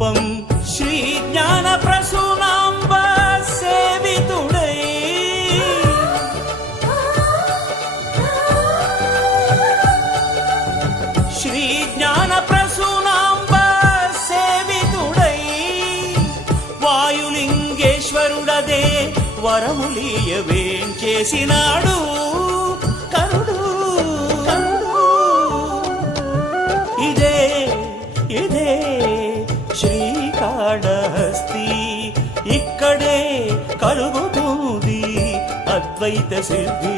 రూపం శ్రీ జ్ఞాన ప్రసూనాంబ సేవితుడై శ్రీ జ్ఞాన ప్రసూనాంబ సేవితుడై వాయులింగేశ్వరుడదే వరములీయవేం చేసినాడు కరుడు. ఇదే ఇదే శ్రీకాళహస్తి, ఇక్కడే కలుగుతుంది అద్వైత సిద్ధి.